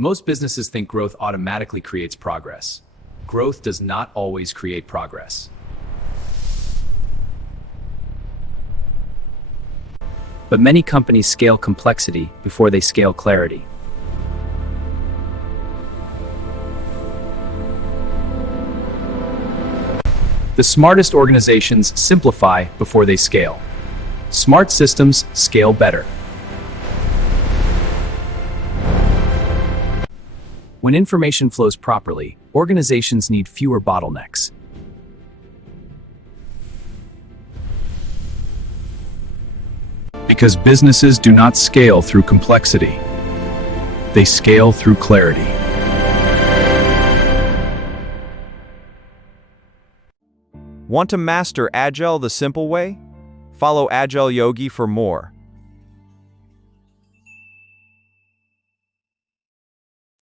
Most businesses think growth automatically creates progress. Growth does not always create progress. But many companies scale complexity before they scale clarity. The smartest organizations simplify before they scale. Smart systems scale better. When information flows properly, organizations need fewer bottlenecks. Because businesses do not scale through complexity. They scale through clarity. Want to master Agile the simple way? Follow Agile Yogi for more.